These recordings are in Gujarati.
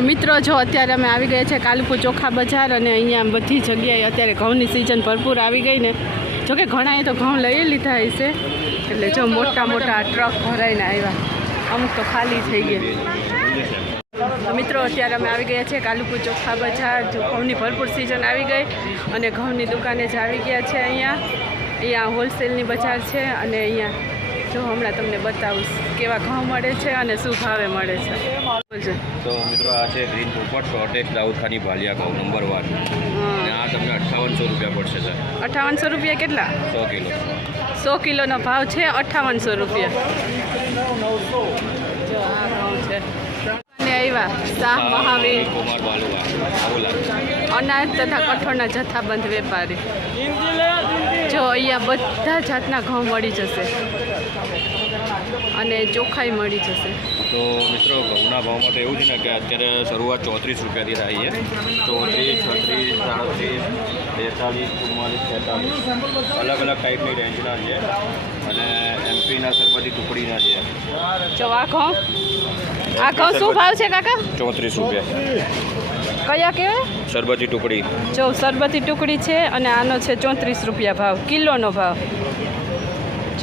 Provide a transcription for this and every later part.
તો મિત્રો, જો અત્યારે અમે આવી ગયા છે કાલુપુર ચોખા બજાર અને અહીંયા બધી જગ્યાએ અત્યારે ઘઉંની સિઝન ભરપૂર આવી ગઈ ને. જોકે ઘણાએ તો ઘઉં લઈ લીધા હશે. એટલે જો મોટા મોટા ટ્રક ભરાઈને આવ્યા. અમુક તો ખાલી થઈ ગયા. મિત્રો, અત્યારે અમે આવી ગયા છે કાલુપુર ચોખા બજાર. જો ઘઉંની ભરપૂર સિઝન આવી ગઈ અને ઘઉંની દુકાને જ આવી ગયા છે અહીંયા. અહીંયા હોલસેલની બજાર છે અને અહીંયા જો હમણાં તમને બતાવું કેવા ઘઉં મળે છે અને શું ભાવે મળે છે. તો મિત્રો આ છે ગ્રીન પોપટ શોર્ટેજ દાઉદખાની ભાલિયા ઘઉં નંબર વન અને આ તમને અઠ્ઠાવનસો રૂપિયા પડશે સર. અઠ્ઠાવનસો રૂપિયા કેટલા? સો કિલો. સો કિલોનો ભાવ છે અઠ્ઠાવનસો રૂપિયા. જો આ ઘઉં છે. અને આવ્યા. શાહ મહાવીર. અનાજ તથા કઠોળના જથ્થાબંધ વેપારી. જો અહીંયા બધા જાતના ઘઉં મળી જશે. અને ચોખાઈ મળી જશે. તો મિત્રો ઘઉંના ભાવમાં તો એવું છે ને કે અત્યારે શરૂઆત ચોત્રીસ રૂપિયાથી થાય છે. ચોત્રીસ છત્રીસ સાડત્રીસ બેતાલીસ ચુમ્માલીસ છેતાલીસ. અલગ અલગ ટાઈપની રેન્જના છે. અને એમપીના સરબતી ટુકડીના છે. જો આ ઘઉં. આ ઘઉં શું ભાવ છે કાકા? ચોત્રીસ રૂપિયા. કયા કહેવાય? સરબતી ટુકડી. જો સરબતી ટુકડી છે અને આનો છે ચોત્રીસ રૂપિયા ભાવ કિલોનો ભાવ.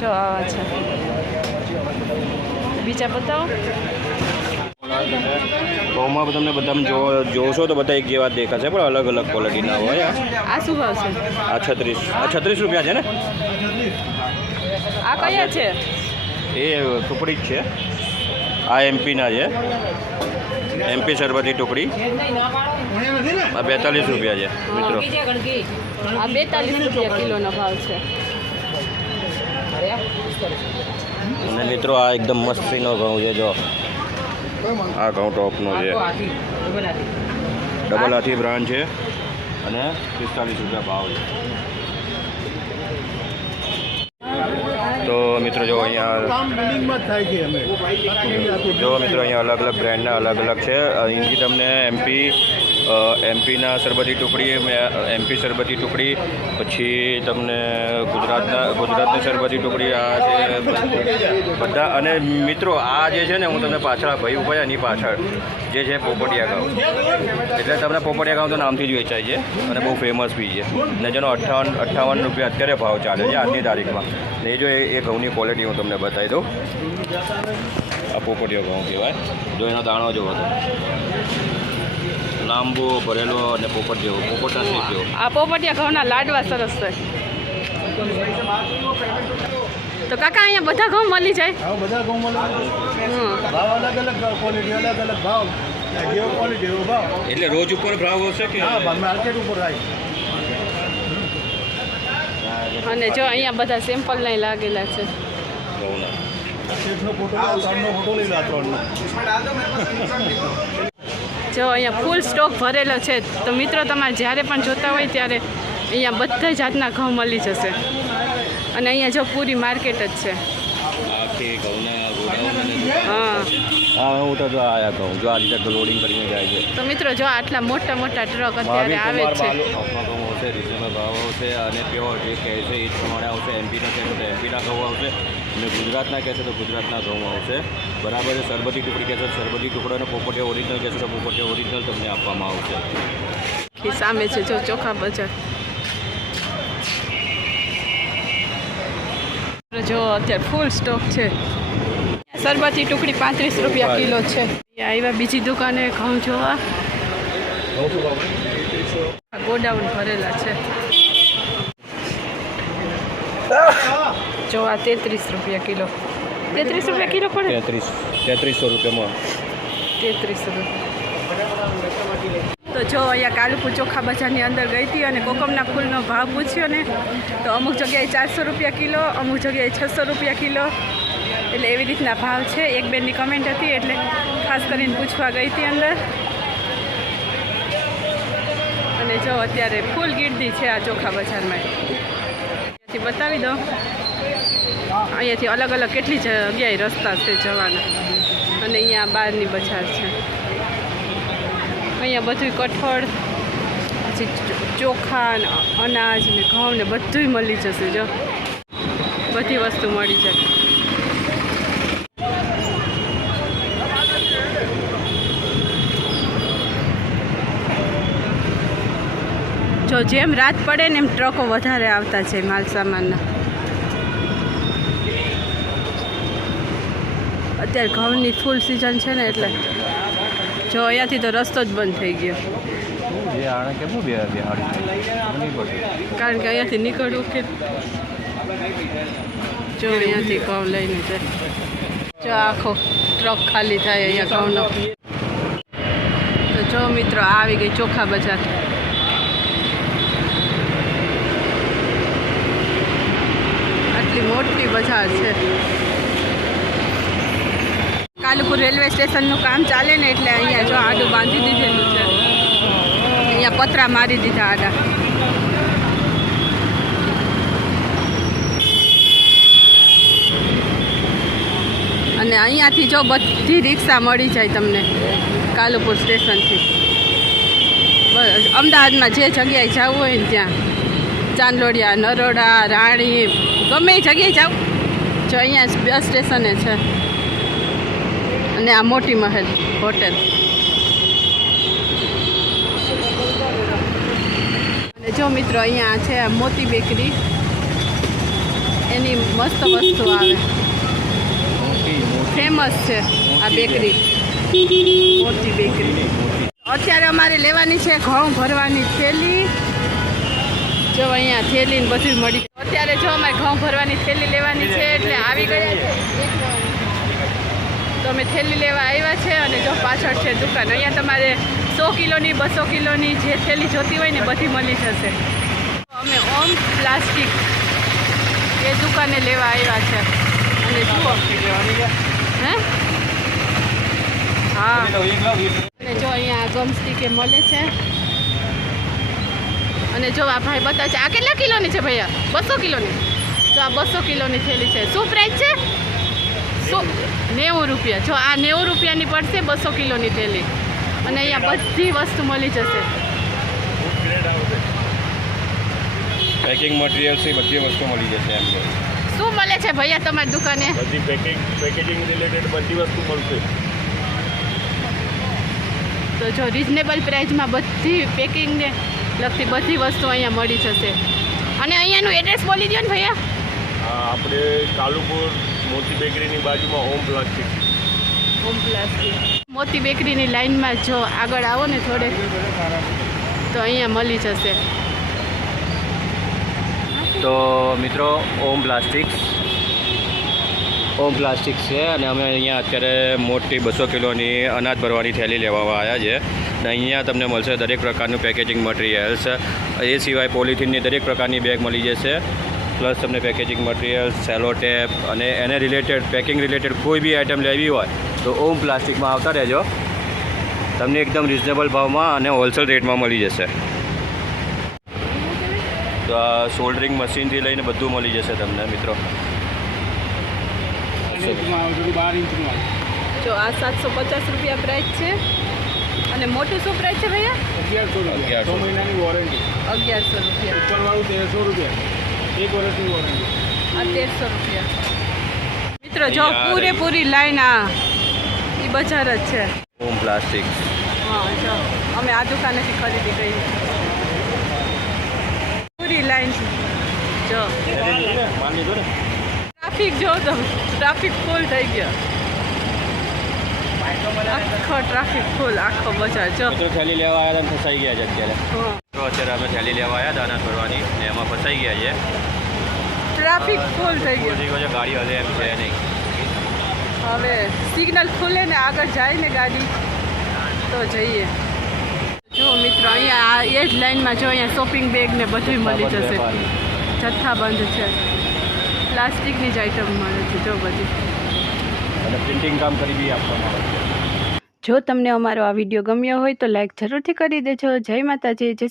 જો આવા છે. બીજા બતાવો. ઘઉંમાં તમને બધા જો જોશો તો બધા એક જેવા દેખાશે પણ અલગ અલગ ક્વોલિટીના હોય આ શું ભાવ છે? આ છત્રીસ આ છત્રીસ રૂપિયા છે ને? આ કયા છે? એ ટુકડી જ છે. આ એમપીના છે. એમપી શરબતી ટુકડી. આ બેતાલીસ રૂપિયા છે મિત્રો. આ બેતાલીસ રૂપિયા કિલોનો ભાવ છે. અને મિત્રો આ એકદમ મસ્તીનો ઘઉં છે જો. આ ઘઉં ટોપનો છે. ડબલ હાથી બ્રાન્ડ છે. અને પિસ્તાલીસ રૂપિયા ભાવ છે તો મિત્રો જો અહીંયા જો મિત્રો અહીંયા અલગ અલગ બ્રાન્ડના અલગ અલગ છે. અહીંથી તમને એમપી એમપીના સરબતી ટુકડી એમપી સરબતી ટુકડી, પછી તમને ગુજરાતના, ગુજરાતની સરબતી ટુકડી, આ છે બધા. અને મિત્રો, આ જે છે ને, હું તમને પાછળ ભાઈ ઊભા એની પાછળ, જે છે પોપટિયા ગામ એટલે તમને પોપટિયા ગામ તો નામથી જ વેચાય છે, અને બહુ ફેમસ બી છે. ને જેનો અઠ્ઠાવન અઠ્ઠાવન રૂપિયા અત્યારે ભાવ ચાલે છે આજની તારીખમાં. ને જો એ ઘઉંની ક્વોલિટી હું તમને બતાવી દઉં. આ પોપટીયો ઘઉં કહેવાય. જો એનો દાણો જોવો તો. લાંબો ભરેલો અને પોપટ જેવો પોપટના શેપ જેવો આ પોપટિયા ઘઉંના લાડવા સરસ છે. તો કાકા અહીંયા બધા ઘઉં મળી જાય? બધા ઘઉં મળી ભાવ અલગ અલગ ક્વોલિટી અલગ અલગ ભાવ. જેવો ક્વોલિટી એવો ભાવ. એટલે રોજ ઉપર ભાવ હશે કે? હા માર્કેટ ઉપર થાય. અને જો અહીંયા બધા સેમ્પલ નહીં લાગેલા છે. ઘઉંના ફોટો ત્રણનો ફોટો લઈ લો ત્રણનો. જો અહીંયા ફૂલ સ્ટોક ભરેલો છે. તો મિત્રો તમારે જ્યારે પણ જોતા હોય ત્યારે અહીંયા બધા જાતના ઘઉં મળી જશે. અને અહીંયા જો પૂરી માર્કેટ જ છે. હા. હા હું તો જો આયા ઘઉં જો આ રીતે લોડિંગ કરીને જાય છે. તો મિત્રો જો આટલા મોટા મોટા ટ્રક અત્યારે આવે છે. ઘઉં આવશે રિઝનેબલ ભાવ આવશે અને પ્યોર જે કહે છે એ જ પ્રમાણે આવશે. એમપીના કહેશે તો એમપીના ઘઉં આવશે. અને ગુજરાતના કહેશે તો ગુજરાતના ઘઉં આવશે. બરાબર છે સરબતી ટુકડી કહેશે તો સરબતી ટુકડો અને પોપટીઓ ઓરિજિનલ કહેશે તો પોપટે ઓરિજિનલ તમને આપવામાં આવશે. સામે છે જો ચોખા બજાર. જો અત્યારે ફૂલ સ્ટોક છે. સરબતી ટુકડી પાંત્રીસ રૂપિયા કિલો છે. આવ્યા બીજી દુકાને ઘઉં જોવા ગોડાઉન ભરેલા છે. જોવા તેત્રીસ રૂપિયા કિલો. તેત્રીસ રૂપિયા કિલો પડે? તેત્રીસ. તેત્રીસો રૂપિયામાં. તેત્રીસ રૂપિયા. તો જો અહીંયા કાલુપુર ચોખા બજારની અંદર ગઈ હતી અને કોકમના ફૂલનો ભાવ પૂછ્યો ને તો અમુક જગ્યાએ ચારસો રૂપિયા કિલો અમુક જગ્યાએ છસો રૂપિયા કિલો. એટલે એવી રીતના ભાવ છે. એક બેનની કમેન્ટ હતી, એટલે ખાસ કરીને પૂછવા ગઈ હતી અંદર. અને જો અત્યારે ફૂલ ગીર્દી છે આ ચોખા બજારમાં. અહીંયાથી બતાવી દો અહીંયાથી અલગ અલગ કેટલી જગ્યાએ રસ્તા છે જવાના. અને અહીંયા બહારની બજાર છે. અહીંયા બધું કઠોળ, પછી ચોખા અનાજ ને ઘઉં ને બધુંય મળી જશે, જો. બધી વસ્તુ મળી જાય. જો જેમ રાત પડે ને એમ ટ્રકો વધારે આવતા છે માલ સામાનના. અત્યારે ઘઉંની ફૂલ સિઝન છે ને એટલે જો અહીંયાથી તો રસ્તો જ બંધ થઈ ગયો. કારણ કે અહીંયાથી નીકળવું કે જો અહીંયાથી ઘઉં લઈને છે જો આખો ટ્રક ખાલી થાય અહીંયા ઘઉંનો. તો જો મિત્રો આવી ગઈ ચોખા બજાર. આટલી મોટી બજાર છે. કાલુપુર રેલવે સ્ટેશનનું કામ ચાલે ને એટલે અહીંયા જો આડું બાંધી દીધેલું છે. અહીંયા પતરા મારી દીધા આડા. અને અહીંયાથી જો બધી રિક્ષા મળી જાય તમને કાલુપુર સ્ટેશનથી. અમદાવાદમાં જે જગ્યાએ જવું હોય ને ત્યાં. ચાંદલોડિયા નરોડા, રાણી, ગમે જગ્યાએ જાઉં જો અહીંયા બસ સ્ટેશને છે. અને આ મોટી મહેલ, હોટેલ. અને જો મિત્રો અહીંયા છે આ મોતી બેકરી, એની મસ્ત વસ્તુ આવે. ફેમસ છે આ બેકરી. મોટી બેકરી. અત્યારે અમારે લેવાની છે ઘઉં ભરવાની થેલી. જો અહીંયા થેલી ને બધું મળી અત્યારે જો અમારે ઘઉં ભરવાની થેલી લેવાની છે એટલે આવી ગયા છે. તો અમે થેલી લેવા આવ્યા છે અને જો પાછળ છે દુકાન. અહીંયા તમારે સો કિલોની, બસો કિલોની જે થેલી જોતી હોય ને બધી મળી જશે. અમે ઓમ પ્લાસ્ટિક એ દુકાને લેવા આવ્યા છે. અને જુઓ. હે? હા. અને જો અહીંયા ગમ સ્ટીક મળે છે. અને જો આ ભાઈ બતાવે છે આ કેટલા કિલોની છે ભૈયા? બસો કિલોની. જો આ બસો કિલોની થેલી છે. શું પ્રાઇસ છે? શું નેવું રૂપિયા. જો આ નેવું રૂપિયાની પડશે બસો કિલોની થેલી. અને અહીંયા બધી વસ્તુ મળી જશે. પેકિંગ મટીરિયલ્સની બધી વસ્તુ મળી જશે એમ શું મળે છે ભૈયા તમારી દુકાને? બધી પેકિંગ પેકેજિંગ રિલેટેડ બધી વસ્તુ મળશે. તો જો રિઝનેબલ પ્રાઇસમાં બધી પેકિંગને લગતી બધી વસ્તુ અહીંયા મળી જશે. અને અહીંયાનું એડ્રેસ બોલી દો ને ભૈયા. આપણે કાલુપુર મોતી બેકરીની બાજુમાં હોમ પ્લાસ્ટિક. Home plastic. મોતી બેકરીની લાઈનમાં જો આગળ આવો ને થોડે તો અહીંયા મળી જશે. તો મિત્રો ઓમ પ્લાસ્ટિક્સ ઓમ પ્લાસ્ટિક્સ છે અને અમે અહીંયા અત્યારે મોટી બસો કિલોની અનાજ ભરવાની થેલી લેવામાં આવ્યા છે. અહીંયા તમને મળશે દરેક પ્રકારનું પેકેજિંગ મટીરિયલ્સ એ સિવાય પોલિથીનની દરેક પ્રકારની બેગ મળી જશે. પ્લસ તમને પેકેજિંગ મટીરિયલ્સ સેલો ટેપ અને એને રિલેટેડ પેકિંગ રિલેટેડ કોઈ બી આઇટમ લેવી હોય તો ઓમ પ્લાસ્ટિકમાં આવતા રહેજો. તમને એકદમ રિઝનેબલ ભાવમાં અને હોલસેલ રેટમાં મળી જશે. તો આ સોલ્ડરિંગ મશીનથી લઈને બધું મળી જશે તમને મિત્રો. જો આ સાતસો પચાસ રૂપિયા પ્રાઇસ છે. અને મોટું શું પ્રાઇસ છે ભૈયા? અગિયારસો રૂપિયા. છ મહિનાની વોરંટી અગિયારસો રૂપિયા. ઉપરવાળું તેરસો રૂપિયા. એક વર્ષની વોરંટી આ તેરસો રૂપિયા. મિત્રો જો પૂરેપૂરી લાઈન આ એ બજાર જ છે. હોમ પ્લાસ્ટિક હા જો અમે આ દુકાનેથી ખરીદી કરી. પૂરી લાઈન છે. જો. ટ્રાફિક જો તમે ટ્રાફિક ફૂલ થઈ ગયો. આખો ટ્રાફિક ફૂલ આખો બજાર. જો. તો થેલી લેવા આવ્યા હતા ફસાઈ ગયા છે અત્યારે. તો અત્યારે અમે થેલી લેવા આવ્યા દાના ભરવાની ને એમાં ફસાઈ ગયા છે. ટ્રાફિક ફૂલ થઈ ગયો. ગાડી હલે એમ છે નહીં. હવે સિગ્નલ ખુલે ને આગળ જાય ને ગાડી તો જઈએ. જો મિત્રો અહીંયા એ જ લાઈનમાં જો અહીંયા શોપિંગ બેગ ને બધું મળી જશે. જથ્થાબંધ છે. પ્લાસ્ટિકની જ આઈટમ મળે છે જો બધી. અને પ્રિન્ટિંગ કામ કરી બી આપવામાં આવે છે જો તમને અમારો આ વીડિયો ગમ્યો હોય તો લાઈક જરૂરથી કરી દેજો. જય માતાજી, જય